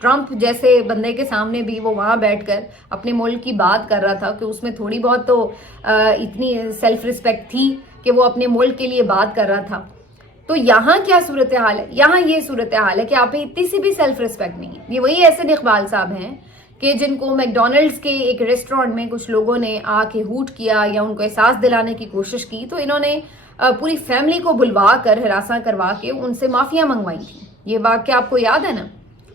Trump جیسے بندے کے سامنے بھی وہ وہاں بیٹھ کر اپنے ملک کی بات کر رہا تھا کہ اس میں تھوڑی بہت تو اتنی سیلف رسپیکٹ تھی کہ وہ اپنے ملک کے لیے بات کر رہا تھا. تو یہاں کیا صورتحال ہے؟ یہاں یہ صورتحال ہے کہ آپ میں اتنی سی بھی سیلف رسپیکٹ نہیں ہے. یہ وہی احسن اقبال صاحب ہیں کہ جن کو میکڈونلڈس کے ایک ریسٹورینٹ میں کچھ لوگوں نے آ کے ہوٹ کیا یا ان کو احساس دلانے کی کوشش کی, تو انہوں نے پوری فیملی کو بلوا کر ہراساں کروا کے ان سے معافیاں منگوائی تھیں. یہ واقعہ آپ کو یاد ہے نا؟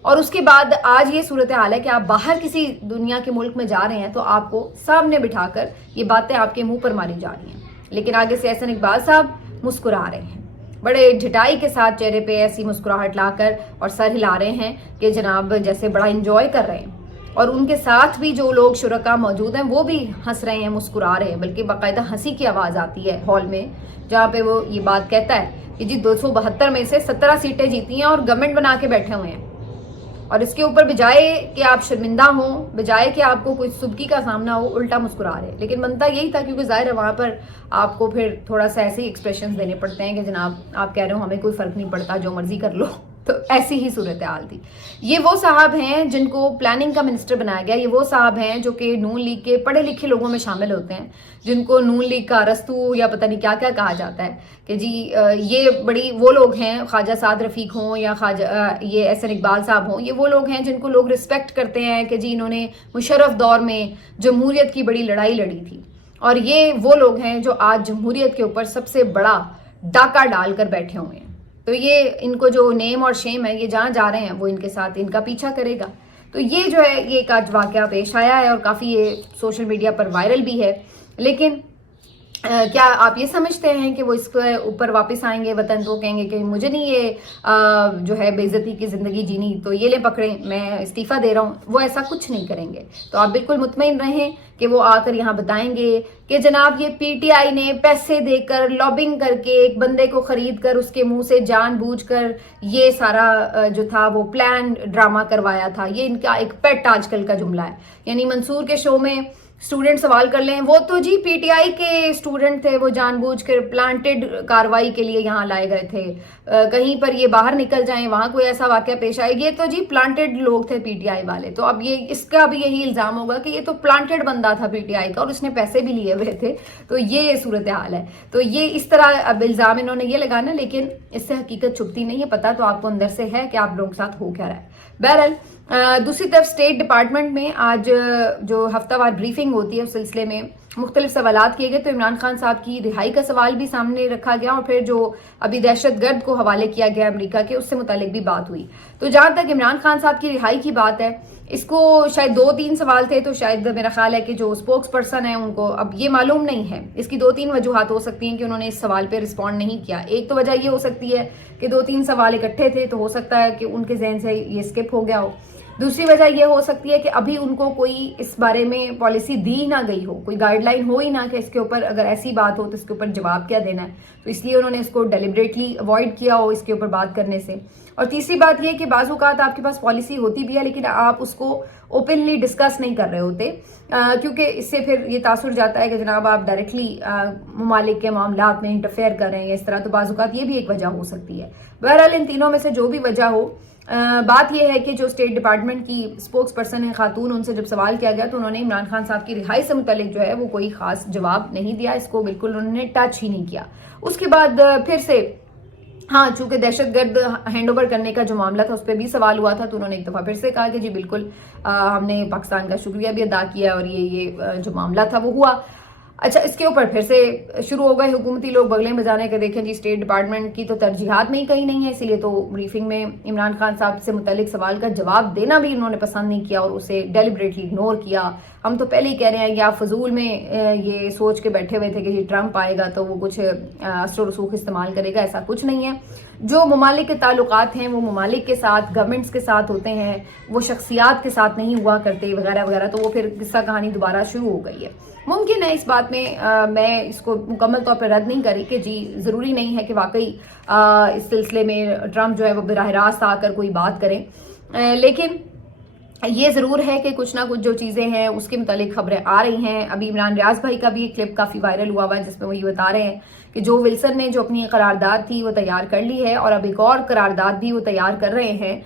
اور اس کے بعد آج یہ صورتحال ہے کہ آپ باہر کسی دنیا کے ملک میں جا رہے ہیں تو آپ کو سامنے بٹھا کر یہ باتیں آپ کے منہ پر ماری جا رہی ہیں. لیکن آگے سے احسن اقبال صاحب مسکرا رہے ہیں, بڑے جھٹائی کے ساتھ چہرے پہ ایسی مسکراہٹ لا کر اور سر ہلا رہے ہیں کہ جناب جیسے بڑا انجوائے کر رہے ہیں. اور ان کے ساتھ بھی جو لوگ شرکا موجود ہیں وہ بھی ہنس رہے ہیں, مسکرا رہے ہیں, بلکہ باقاعدہ ہنسی کی آواز آتی ہے ہال میں, جہاں پہ وہ یہ بات کہتا ہے کہ جی 272 میں سے 17 سیٹیں جیتی ہیں اور گورنمنٹ بنا کے بیٹھے ہوئے ہیں. اور اس کے اوپر بجائے کہ آپ شرمندہ ہوں, بجائے کہ آپ کو کوئی سبکی کا سامنا ہو, الٹا مسکرا رہے. لیکن بنتا یہی تھا کیونکہ ظاہر ہے وہاں پر آپ کو پھر تھوڑا سا ایسے ہی ایکسپریشنز دینے پڑتے ہیں کہ جناب آپ کہہ رہے ہو ہمیں کوئی فرق نہیں پڑتا, جو مرضی کر لو. تو ایسی ہی صورتحال تھی. یہ وہ صاحب ہیں جن کو پلاننگ کا منسٹر بنایا گیا. یہ وہ صاحب ہیں جو کہ نون لیگ کے پڑھے لکھے لوگوں میں شامل ہوتے ہیں, جن کو نون لیگ کا ارسطو یا پتہ نہیں کیا کیا کہا جاتا ہے کہ جی یہ بڑی وہ لوگ ہیں, خواجہ سعد رفیق ہوں یا یہ احسن اقبال صاحب ہوں, یہ وہ لوگ ہیں جن کو لوگ رسپیکٹ کرتے ہیں کہ جی انہوں نے مشرف دور میں جمہوریت کی بڑی لڑائی لڑی تھی. اور یہ وہ لوگ ہیں جو آج جمہوریت کے اوپر سب سے بڑا ڈاکہ ڈال کر بیٹھے ہوئے ہیں. تو یہ ان کو جو نیم اور شیم ہے, یہ جہاں جا رہے ہیں وہ ان کے ساتھ ان کا پیچھا کرے گا. تو یہ جو ہے یہ ایک آج واقعہ پیش آیا ہے اور کافی یہ سوشل میڈیا پر وائرل بھی ہے. لیکن کیا آپ یہ سمجھتے ہیں کہ وہ اس کے اوپر واپس آئیں گے وطن تو کہیں گے کہ مجھے نہیں یہ جو ہے بے عزتی کی زندگی جینی, تو یہ لیں پکڑیں میں استعفیٰ دے رہا ہوں؟ وہ ایسا کچھ نہیں کریں گے. تو آپ بالکل مطمئن رہیں کہ وہ آ کر یہاں بتائیں گے کہ جناب یہ پی ٹی آئی نے پیسے دے کر لابنگ کر کے ایک بندے کو خرید کر اس کے منہ سے جان بوجھ کر یہ سارا جو تھا وہ پلان ڈرامہ کروایا تھا. یہ ان کا ایک پیٹ آج کل کا جملہ ہے. یعنی منصور کے شو میں اسٹوڈنٹ سوال کر لیں, وہ تو جی پی ٹی آئی کے اسٹوڈنٹ تھے, وہ جان بوجھ کر پلانٹڈ کاروائی کے لیے یہاں لائے گئے تھے. کہیں پر یہ باہر نکل جائیں, وہاں کوئی ایسا واقعہ پیش آئے, یہ تو جی پلانٹڈ لوگ تھے پی ٹی آئی والے. تو اب یہ اس کا بھی یہی الزام ہوگا کہ یہ تو پلانٹڈ بندہ تھا پی ٹی آئی کا اور اس نے پیسے بھی لیے ہوئے تھے. تو یہ صورتحال ہے. تو یہ اس طرح اب الزام انہوں نے یہ لگانا, لیکن اس سے حقیقت چھپتی نہیں ہے. پتہ تو آپ کو اندر سے ہے کہ آپ لوگوں کے ساتھ ہو کیا رہا ہے. بہرحال دوسری طرف اسٹیٹ ڈپارٹمنٹ میں آج جو ہفتہ وار بریفنگ ہوتی ہے اس سلسلے میں مختلف سوالات کیے گئے. تو عمران خان صاحب کی رہائی کا سوال بھی سامنے رکھا گیا اور پھر جو ابھی دہشت گرد کو حوالے کیا گیا امریکہ کے, اس سے متعلق بھی بات ہوئی. تو جہاں تک عمران خان صاحب کی رہائی کی بات ہے, اس کو شاید 2-3 سوال تھے, تو شاید میرا خیال ہے کہ جو اسپوکس پرسن ہیں ان کو اب یہ معلوم نہیں ہے. اس کی 2-3 وجوہات ہو سکتی ہیں کہ انہوں نے اس سوال پہ رسپونڈ نہیں کیا. ایک تو وجہ یہ ہو سکتی ہے کہ 2-3 سوال اکٹھے تھے, تو ہو سکتا ہے کہ ان کے ذہن سے یہ اسکپ ہو گیا ہو. دوسری وجہ یہ ہو سکتی ہے کہ ابھی ان کو کوئی اس بارے میں پالیسی دی نہ گئی ہو, کوئی گائیڈ لائن ہو ہی نہ کہ اس کے اوپر اگر ایسی بات ہو تو اس کے اوپر جواب کیا دینا ہے. تو اس لیے انہوں نے اس کو ڈیلیبریٹلی اوائڈ کیا ہو اس کے اوپر بات کرنے سے. اور تیسری بات یہ کہ بعض اوقات آپ کے پاس پالیسی ہوتی بھی ہے لیکن آپ اس کو اوپنلی ڈسکس نہیں کر رہے ہوتے, کیونکہ اس سے پھر یہ تاثر جاتا ہے کہ جناب آپ ڈائریکٹلی ممالک کے معاملات میں انٹرفیئر کر رہے ہیں اس طرح. تو بعض اوقات یہ بھی ایک وجہ ہو سکتی ہے. بہرحال ان تینوں میں سے جو بھی وجہ ہو, بات یہ ہے کہ جو اسٹیٹ ڈپارٹمنٹ کی اسپوکس پرسن ہے خاتون, ان سے جب سوال کیا گیا تو انہوں نے عمران خان صاحب کی رہائی سے متعلق جو ہے وہ کوئی خاص جواب نہیں دیا. اس کو بالکل انہوں نے ٹچ ہی نہیں کیا. اس کے بعد پھر سے ہاں چونکہ دہشت گرد ہینڈ اوور کرنے کا جو معاملہ تھا اس پہ بھی سوال ہوا تھا, تو انہوں نے ایک دفعہ پھر سے کہا کہ جی بالکل ہم نے پاکستان کا شکریہ بھی ادا کیا اور یہ جو معاملہ تھا وہ ہوا. اچھا, اس کے اوپر پھر سے شروع ہو گئے حکومتی لوگ بغلیں بجانے کے. دیکھیں جی اسٹیٹ ڈپارٹمنٹ کی تو ترجیحات میں ہی کہیں نہیں ہے, اسی لیے تو بریفنگ میں عمران خان صاحب سے متعلق سوال کا جواب دینا بھی انہوں نے پسند نہیں کیا اور اسے ڈیلیبریٹلی اگنور کیا. ہم تو پہلے ہی کہہ رہے ہیں کہ آپ فضول میں یہ سوچ کے بیٹھے ہوئے تھے کہ جی ٹرمپ آئے گا تو وہ کچھ اثر و رسوخ استعمال کرے گا. ایسا کچھ نہیں ہے. جو ممالک کے تعلقات ہیں وہ ممالک کے ساتھ, گورنمنٹس کے ساتھ ہوتے ہیں, وہ شخصیات کے ساتھ نہیں ہوا کرتے وغیرہ وغیرہ. تو وہ پھر قصہ کہانی دوبارہ شروع ہو گئی ہے. ممکن ہے اس بات میں میں اس کو مکمل طور پہ رد نہیں کری کہ جی ضروری نہیں ہے کہ واقعی اس سلسلے میں ٹرمپ جو ہے وہ براہ راست آ کر کوئی بات کریں, لیکن یہ ضرور ہے کہ کچھ نہ کچھ جو چیزیں ہیں اس کے متعلق خبریں آ رہی ہیں. ابھی عمران ریاض بھائی کا بھی ایک کلپ کافی وائرل ہوا ہوا ہے جس میں وہ یہ بتا رہے ہیں کہ جو ولسن نے جو اپنی قرارداد تھی وہ تیار کر لی ہے اور اب ایک اور قرارداد بھی وہ تیار کر رہے ہیں.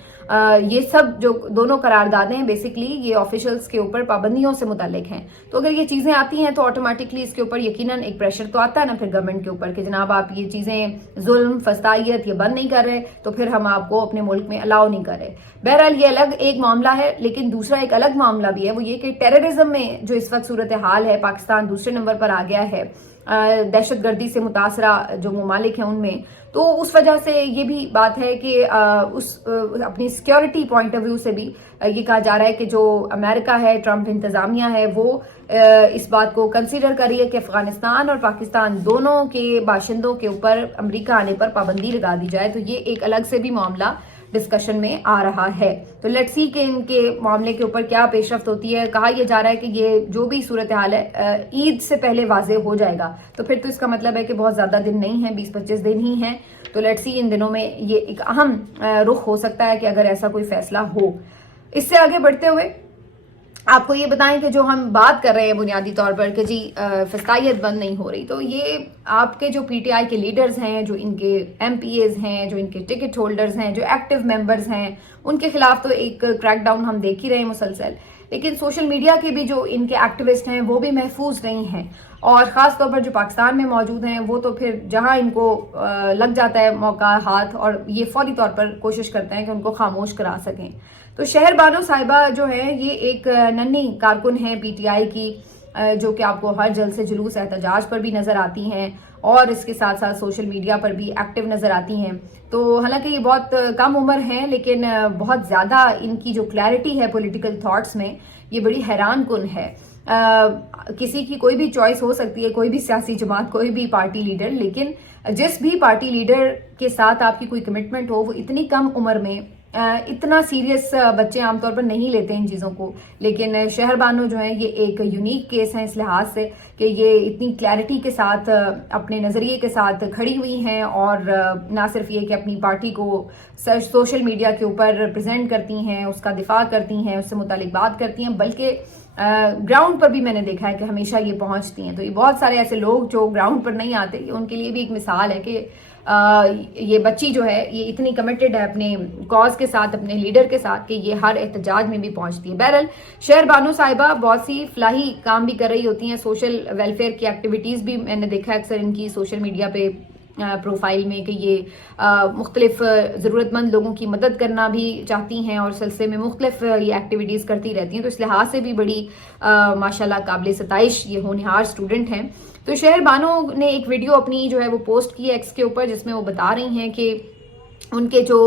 یہ سب جو دونوں قراردادیں ہیں بیسکلی یہ آفیشلز کے اوپر پابندیوں سے متعلق ہیں. تو اگر یہ چیزیں آتی ہیں تو آٹومیٹکلی اس کے اوپر یقیناً ایک پریشر تو آتا ہے نا پھر گورنمنٹ کے اوپر کہ جناب آپ یہ چیزیں ظلم فسطائیت یہ بند نہیں کر رہے تو پھر ہم آپ کو اپنے ملک میں الاؤ نہیں کر رہے. بہرحال یہ الگ ایک معاملہ ہے. لیکن دوسرا ایک الگ معاملہ بھی ہے وہ یہ کہ ٹیررزم میں جو اس وقت صورتحال ہے پاکستان دوسرے نمبر پر آ گیا ہے دہشت گردی سے متاثرہ جو ممالک ہیں ان میں. تو اس وجہ سے یہ بھی بات ہے کہ اپنی سیکیورٹی پوائنٹ آف ویو سے بھی یہ کہا جا رہا ہے کہ جو امریکہ ہے ٹرمپ انتظامیہ ہے وہ اس بات کو کنسیڈر کر رہی ہے کہ افغانستان اور پاکستان دونوں کے باشندوں کے اوپر امریکہ آنے پر پابندی لگا دی جائے. تو یہ ایک الگ سے بھی معاملہ ڈسکشن میں آ رہا ہے. تو لیٹس سی کہ ان کے معاملے کے اوپر کیا پیش رفت ہوتی ہے. کہا یہ جا رہا ہے کہ یہ جو بھی صورتحال ہے عید سے پہلے واضح ہو جائے گا. تو پھر تو اس کا مطلب ہے کہ بہت زیادہ دن نہیں ہیں 20-25 دن ہی ہیں. تو لیٹس سی ان دنوں میں یہ ایک اہم رخ ہو سکتا ہے کہ اگر ایسا کوئی فیصلہ ہو. اس سے آگے بڑھتے ہوئے آپ کو یہ بتائیں کہ جو ہم بات کر رہے ہیں بنیادی طور پر کہ جی فسطائیت بند نہیں ہو رہی تو یہ آپ کے جو پی ٹی آئی کے لیڈرز ہیں جو ان کے ایم پی ایز ہیں جو ان کے ٹکٹ ہولڈرز ہیں جو ایکٹیو ممبرز ہیں ان کے خلاف تو ایک کریک ڈاؤن ہم دیکھ ہی رہے ہیں مسلسل. لیکن سوشل میڈیا کے بھی جو ان کے ایکٹیوسٹ ہیں وہ بھی محفوظ نہیں ہیں اور خاص طور پر جو پاکستان میں موجود ہیں وہ تو پھر جہاں ان کو لگ جاتا ہے موقع ہاتھ اور یہ فوری طور پر کوشش کرتے ہیں کہ ان کو خاموش کرا سکیں. تو شہر بانو صاحبہ جو ہے یہ ایک ننھی کارکن ہیں پی ٹی آئی کی جو کہ آپ کو ہر جلسے جلوس احتجاج پر بھی نظر آتی ہیں اور اس کے ساتھ ساتھ سوشل میڈیا پر بھی ایکٹیو نظر آتی ہیں. تو حالانکہ یہ بہت کم عمر ہیں لیکن بہت زیادہ ان کی جو کلیئرٹی ہے پولیٹیکل تھاٹس میں یہ بڑی حیران کن ہے. کسی کی کوئی بھی چوائس ہو سکتی ہے کوئی بھی سیاسی جماعت کوئی بھی پارٹی لیڈر لیکن جس بھی پارٹی لیڈر کے ساتھ آپ کی کوئی کمٹمنٹ ہو وہ اتنی کم عمر میں اتنا سیریس بچے عام طور پر نہیں لیتے ان چیزوں کو. لیکن شہر بانو جو ہے یہ ایک یونیک کیس ہے اس لحاظ سے کہ یہ اتنی کلیئرٹی کے ساتھ اپنے نظریے کے ساتھ کھڑی ہوئی ہیں اور نہ صرف یہ کہ اپنی پارٹی کو سوشل میڈیا کے اوپر ریپرزینٹ کرتی ہیں اس کا دفاع کرتی ہیں اس سے متعلق بات کرتی ہیں بلکہ گراؤنڈ پر بھی میں نے دیکھا ہے کہ ہمیشہ یہ پہنچتی ہیں. تو یہ بہت سارے ایسے لوگ جو گراؤنڈ پر نہیں آتے ان کے لیے بھی ایک مثال ہے کہ یہ بچی جو ہے یہ اتنی کمیٹڈ ہے اپنے کاز کے ساتھ اپنے لیڈر کے ساتھ کہ یہ ہر احتجاج میں بھی پہنچتی ہے. بہرحال شہر بانو صاحبہ بہت سی فلاحی کام بھی کر رہی ہوتی ہیں سوشل ویلفیئر کی ایکٹیویٹیز بھی میں نے دیکھا اکثر ان کی سوشل میڈیا پہ پروفائل میں کہ یہ مختلف ضرورت مند لوگوں کی مدد کرنا بھی چاہتی ہیں اور سلسلے میں مختلف یہ ایکٹیویٹیز کرتی رہتی ہیں. تو اس لحاظ سے بھی بڑی ماشاءاللہ قابل ستائش یہ ہونہار اسٹوڈنٹ ہیں. تو شہر بانو نے ایک ویڈیو اپنی جو ہے وہ پوسٹ کی ہے ایکس کے اوپر جس میں وہ بتا رہی ہیں کہ ان کے جو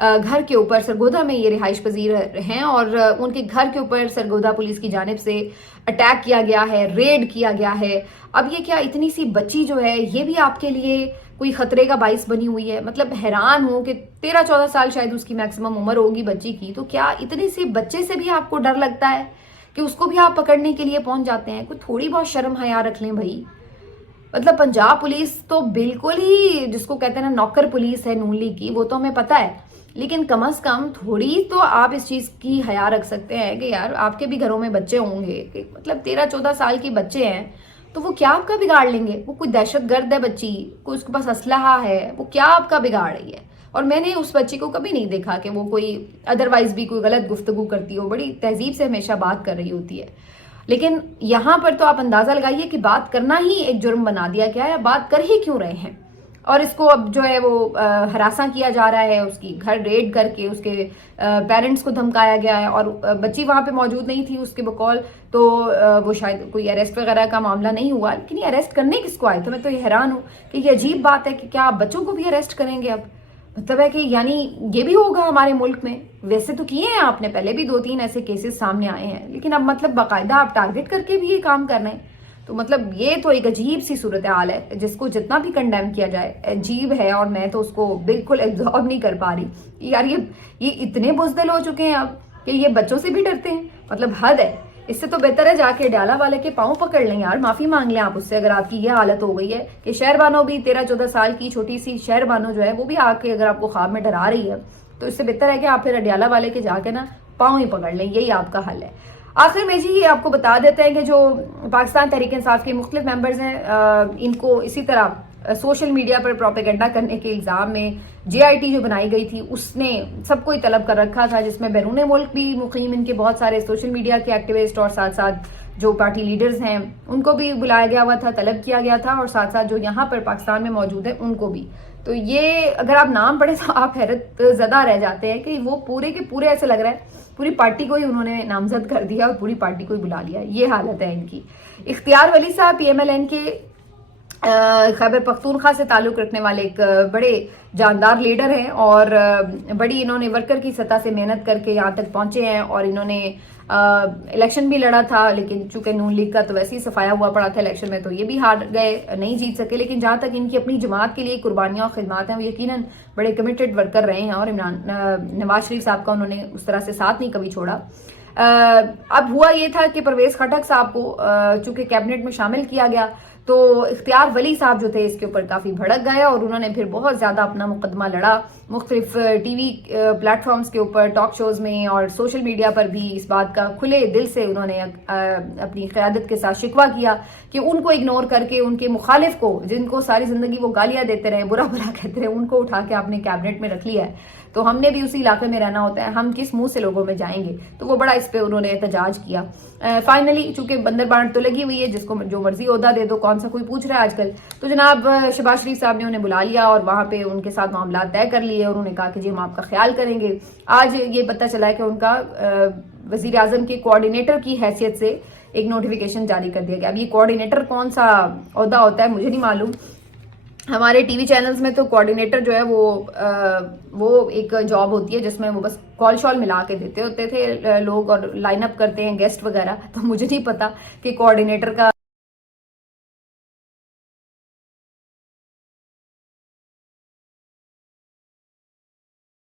گھر کے اوپر سرگودا میں یہ رہائش پذیر ہیں اور ان کے گھر کے اوپر سرگودا پولیس کی جانب سے اٹیک کیا گیا ہے ریڈ کیا گیا ہے. اب یہ کیا اتنی سی بچی جو ہے یہ بھی آپ کے لیے کوئی خطرے کا باعث بنی ہوئی ہے. مطلب حیران ہوں کہ 13-14 سال شاید اس کی میکسیمم عمر ہوگی بچی کی. تو کیا اتنی سی بچے سے بھی آپ کو ڈر لگتا ہے کہ اس کو بھی آپ پکڑنے کے لیے پہنچ جاتے ہیں. کوئی تھوڑی بہت شرم حیا رکھ لیں بھائی. مطلب پنجاب پولیس تو بالکل ہی جس کو کہتے ہیں نا نوکر پولیس ہے نون لیگ کی وہ تو ہمیں پتہ ہے لیکن کم از کم تھوڑی تو آپ اس چیز کی حیا رکھ سکتے ہیں کہ یار آپ کے بھی گھروں میں بچے ہوں گے کہ مطلب 13-14 سال کے بچے ہیں تو وہ کیا آپ کا بگاڑ لیں گے. وہ کوئی دہشت گرد ہے بچی کوئی اس کے پاس اسلحہ ہے وہ کیا آپ کا بگاڑ رہی ہے. اور میں نے اس بچی کو کبھی نہیں دیکھا کہ وہ کوئی ادروائز بھی کوئی غلط گفتگو کرتی ہو. بڑی تہذیب سے ہمیشہ بات کر رہی ہوتی ہے. لیکن یہاں پر تو آپ اندازہ لگائیے کہ بات کرنا ہی ایک جرم بنا دیا گیا ہے. بات کر ہی کیوں رہے ہیں اور اس کو اب جو ہے وہ ہراساں کیا جا رہا ہے. اس کی گھر ریڈ کر کے اس کے پیرنٹس کو دھمکایا گیا ہے اور بچی وہاں پہ موجود نہیں تھی اس کے بقول تو وہ شاید کوئی اریسٹ وغیرہ کا معاملہ نہیں ہوا. لیکن یہ اریسٹ کرنے کس کو آئے تھے. میں تو یہ حیران ہوں کہ یہ عجیب بات ہے کہ کیا آپ بچوں کو بھی اریسٹ کریں گے. اب مطلب ہے کہ یعنی یہ بھی ہوگا ہمارے ملک میں. ویسے تو کیے ہیں آپ نے پہلے بھی 2-3 ایسے کیسز سامنے آئے ہیں لیکن اب مطلب باقاعدہ آپ ٹارگٹ کر کے بھی یہ کام کر رہے ہیں. تو مطلب یہ تو ایک عجیب سی صورتحال ہے جس کو جتنا بھی کنڈیم کیا جائے عجیب ہے اور میں تو اس کو بالکل ایبزارب نہیں کر پا رہی. یار یہ اتنے بزدل ہو چکے ہیں اب کہ یہ بچوں سے بھی ڈرتے ہیں. مطلب حد ہے. اس سے تو بہتر ہے جا کے ڈیالہ والے کے پاؤں پکڑ لیں یار. معافی مانگ لیں آپ اس سے اگر آپ کی یہ حالت ہو گئی ہے کہ شہر بانو بھی 13-14 سال کی چھوٹی سی شہر بانو جو ہے وہ بھی آ کے اگر آپ کو خواب میں ڈرا رہی ہے تو اس سے بہتر ہے کہ آپ پھر ڈیالہ والے کے جا کے نا پاؤں ہی پکڑ لیں, یہی آپ کا حل ہے. آخر میں جی آپ کو بتا دیتے ہیں کہ جو پاکستان تحریک انصاف کے مختلف ممبرز ہیں, ان کو اسی طرح سوشل میڈیا پر پروپیگنڈا کرنے کے الزام میں JIT جو بنائی گئی تھی اس نے سب کو ہی طلب کر رکھا تھا, جس میں بیرون ملک بھی مقیم ان کے بہت سارے سوشل میڈیا کے ایکٹیوسٹ اور ساتھ ساتھ جو پارٹی لیڈرز ہیں ان کو بھی بلایا گیا ہوا تھا, طلب کیا گیا تھا, اور ساتھ ساتھ جو یہاں پر پاکستان میں موجود ہیں ان کو بھی. تو یہ اگر آپ نام پڑھیں تو آپ حیرت زدہ رہ جاتے ہیں کہ وہ پورے کے پورے ایسے لگ رہا ہے پوری پارٹی کو ہی انہوں نے نامزد کر دیا اور پوری پارٹی کو ہی بلا لیا. یہ حالت ہے ان کی. اختیار ولی صاحب PMLN کے خیبر پختونخوا سے تعلق رکھنے والے ایک بڑے جاندار لیڈر ہیں, اور بڑی انہوں نے ورکر کی سطح سے محنت کر کے یہاں تک پہنچے ہیں, اور انہوں نے الیکشن بھی لڑا تھا, لیکن چونکہ نون لیگ کا تو ویسے ہی صفایا ہوا پڑا تھا الیکشن میں, تو یہ بھی ہار گئے, نہیں جیت سکے. لیکن جہاں تک ان کی اپنی جماعت کے لیے قربانیاں اور خدمات ہیں وہ یقیناً بڑے کمیٹڈ ورکر رہے ہیں, اور نواز شریف صاحب کا انہوں نے اس طرح سے ساتھ نہیں کبھی چھوڑا. اب ہوا یہ تھا کہ پرویز خٹک صاحب کو چونکہ کیبنٹ میں شامل کیا گیا تو اختیار ولی صاحب جو تھے اس کے اوپر کافی بھڑک گئے, اور انہوں نے پھر بہت زیادہ اپنا مقدمہ لڑا مختلف ٹی وی پلیٹ فارمز کے اوپر, ٹاک شوز میں اور سوشل میڈیا پر بھی اس بات کا کھلے دل سے انہوں نے اپنی قیادت کے ساتھ شکوہ کیا کہ ان کو اگنور کر کے ان کے مخالف کو, جن کو ساری زندگی وہ گالیاں دیتے رہے, برا بھلا کہتے رہے, ان کو اٹھا کے آپ نے کیبنٹ میں رکھ لیا ہے, تو ہم نے بھی اسی علاقے میں رہنا ہوتا ہے, ہم کس منہ سے لوگوں میں جائیں گے. تو وہ بڑا اس پہ انہوں نے احتجاج کیا. فائنلی چونکہ بندر بانٹ تو لگی ہوئی ہے, جس کو جو مرضی عہدہ دے دو, کون سا کوئی پوچھ رہا ہے آج کل. تو جناب شہباز شریف صاحب نے انہیں بلا لیا اور وہاں پہ ان کے ساتھ معاملات طے کر لیے. انہوں نے کہا کہ جی ہم آپ کا خیال کریں گے. آج یہ پتہ چلا ہے کہ ان کا وزیر اعظم کے کوآرڈینیٹر کی حیثیت سے ایک نوٹیفیکیشن جاری کر دیا گیا. اب یہ کوآرڈینیٹر کون سا عہدہ ہوتا ہے مجھے نہیں معلوم. ہمارے ٹی وی چینلز میں تو کوآرڈینیٹر جو ہے وہ ایک جاب ہوتی ہے جس میں وہ بس کال شال ملا کے دیتے ہوتے تھے لوگ, اور لائن اپ کرتے ہیں گیسٹ وغیرہ. تو مجھے نہیں پتا کہ کوآرڈینیٹر کا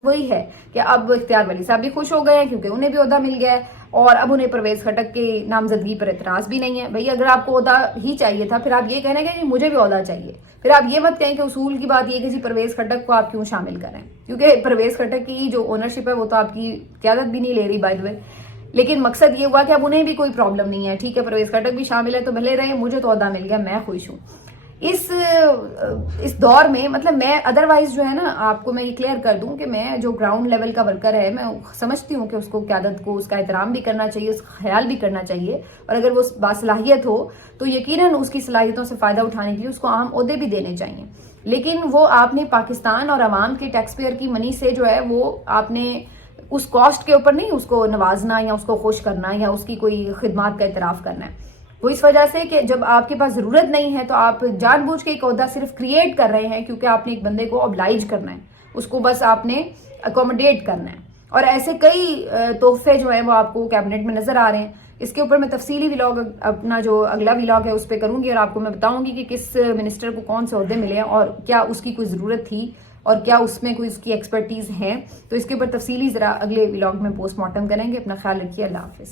وہی ہے کہ اب اختیار ولی صاحب بھی خوش ہو گئے ہیں کیونکہ انہیں بھی عہدہ مل گیا ہے, اور اب انہیں پرویز خٹک کی نامزدگی پر اعتراض بھی نہیں ہے. بھئی اگر آپ کو عہدہ ہی چاہیے تھا پھر آپ یہ کہنا کہ مجھے بھی عہدہ چاہیے, پھر آپ یہ مت کہیں کہ اصول کی بات یہ کہ جی پرویز خٹک کو آپ کیوں شامل کریں, کیونکہ پرویز خٹک کی جو اونرشپ ہے وہ تو آپ کی قیادت بھی نہیں لے رہی بائی دی وے. لیکن مقصد یہ ہوا کہ اب انہیں بھی کوئی پرابلم نہیں ہے, ٹھیک ہے پرویز خٹک بھی شامل ہے تو بھلے رہے, مجھے تو عہدہ مل گیا, میں خوش ہوں. اس دور میں مطلب میں ادروائز جو ہے نا آپ کو میں یہ کلیئر کر دوں کہ میں جو گراؤنڈ لیول کا ورکر ہے میں سمجھتی ہوں کہ اس کو قیادت کو اس کا احترام بھی کرنا چاہیے, اس کا خیال بھی کرنا چاہیے, اور اگر وہ باصلاحیت ہو تو یقیناً اس کی صلاحیتوں سے فائدہ اٹھانے کے لیے اس کو عام عہدے بھی دینے چاہیے. لیکن وہ آپ نے پاکستان اور عوام کے ٹیکس پیئر کی منی سے جو ہے وہ آپ نے اس کاسٹ کے اوپر نہیں اس کو نوازنا یا اس کو خوش کرنا یا اس کی کوئی خدمات کا اعتراف کرنا ہے. وہ اس وجہ سے کہ جب آپ کے پاس ضرورت نہیں ہے تو آپ جان بوجھ کے ایک عہدہ صرف کریٹ کر رہے ہیں کیونکہ آپ نے ایک بندے کو oblige کرنا ہے, اس کو بس آپ نے اکوموڈیٹ کرنا ہے. اور ایسے کئی تحفے جو ہیں وہ آپ کو کیبنٹ میں نظر آ رہے ہیں. اس کے اوپر میں تفصیلی ولاگ اپنا جو اگلا ولاگ ہے اس پہ کروں گی, اور آپ کو میں بتاؤں گی کہ کس منسٹر کو کون سے عہدے ملے اور کیا اس کی کوئی ضرورت تھی اور کیا اس میں کوئی اس کی ایکسپرٹیز ہے. تو اس کے اوپر تفصیلی ذرا اگلے ولاگ میں پوسٹ مارٹم کریں گے. اپنا خیال رکھیے, اللہ حافظ.